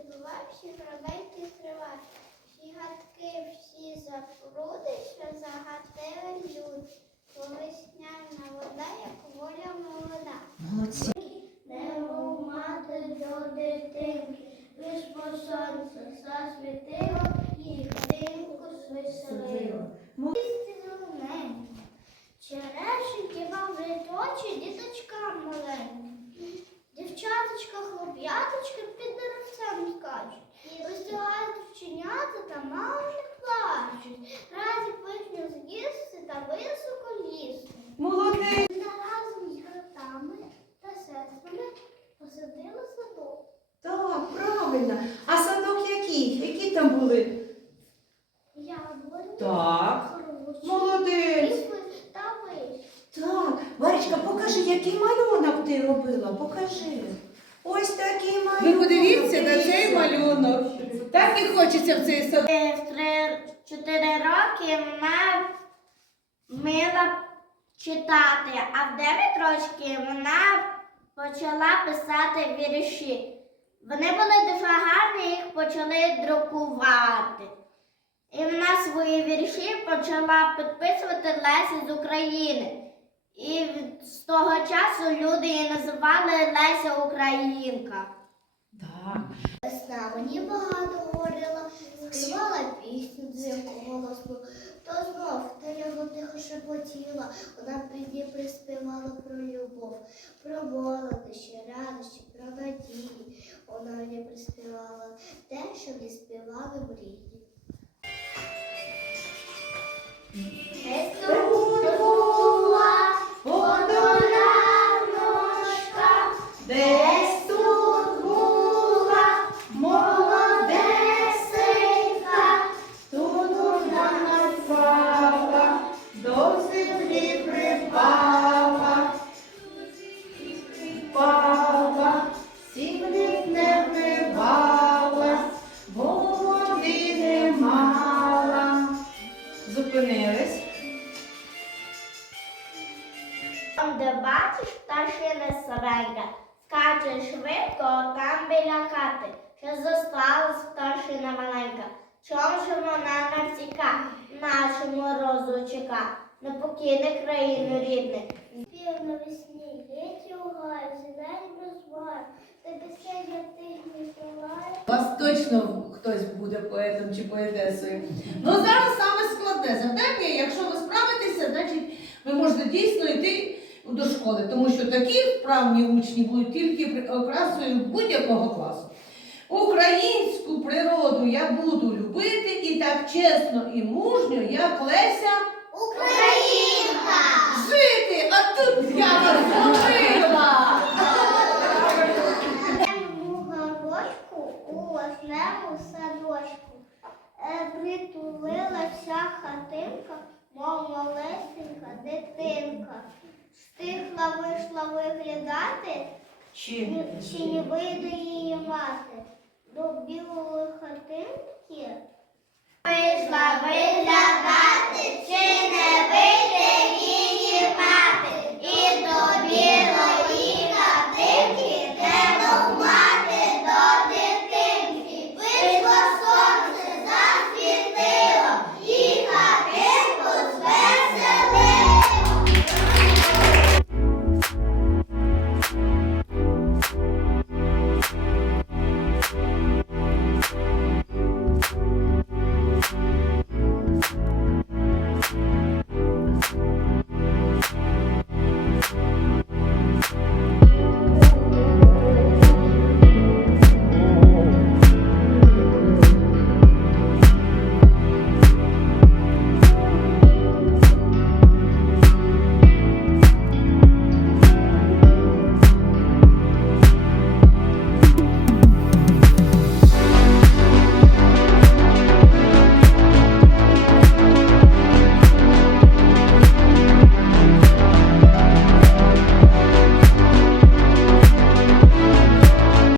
бувай, всі гробейки зривай. Всі гадки, всі запруди, що загадили люди. Весняна вода, як воля молода. Молодці. Небо мати до дитинки, лиш по сонце засвітило і хатинку зелененькі, черешеньки вам очі діточка маленькі. Дівчаточка, хлоп'яточки під деревцем скачуть. Вистигають вченята та мало не плачуть. Раді пишню з'їсти та високо лізти. Молодець. Ми разом з братами та сестрами посадили садок. Так, правильно. А садок який? Які там були? Яблуні, Так. груші, Молодець. ліпи та вишні. Так, Варечка, покажи, який малюнок ти робила. Покажи. Ось такий малюнок. Ви подивіться на цей малюнок. Так і хочеться в цей сад. В три-чотири роки вона вміла читати, а в дев'ять років вона почала писати вірші. Вони були дуже гарні, їх почали друкувати. І вона свої вірші почала підписувати Лесі з України. І з того часу люди її називали Леся Українка. Так. Весна мені багато говорила, співала пісню дзвінку голосну, то знов та його тихо шепотіла, вона пізні приспівала про любов, про молодощі, радощі, про надії. Вона мені приспівала те, що не співали мрії. Бачиш, пташина скаче швидко там біля хати, що зосталась пташина маленька. Чом же вона не втіка, нашу морозу чека, не покине країну рідне. Спів на весні, літі у гаю, зелень розвар, та пісень тих. У вас точно хтось буде поетом чи поетесою. Ну зараз саме складне завдання. Якщо ви справитеся, значить ви можете дійсно йти до школи, тому що такі вправні учні будуть тільки окрасою будь-якого класу. Українську природу я буду любити і так чесно і мужньо, як Леся, Українка! жити. А тут я вас зловила. У у власному садочку е, притулила вся хатинка, мов малесенька дитинка. Стихла вийшла виглядати, Чи? чи не вийде її мати. До білої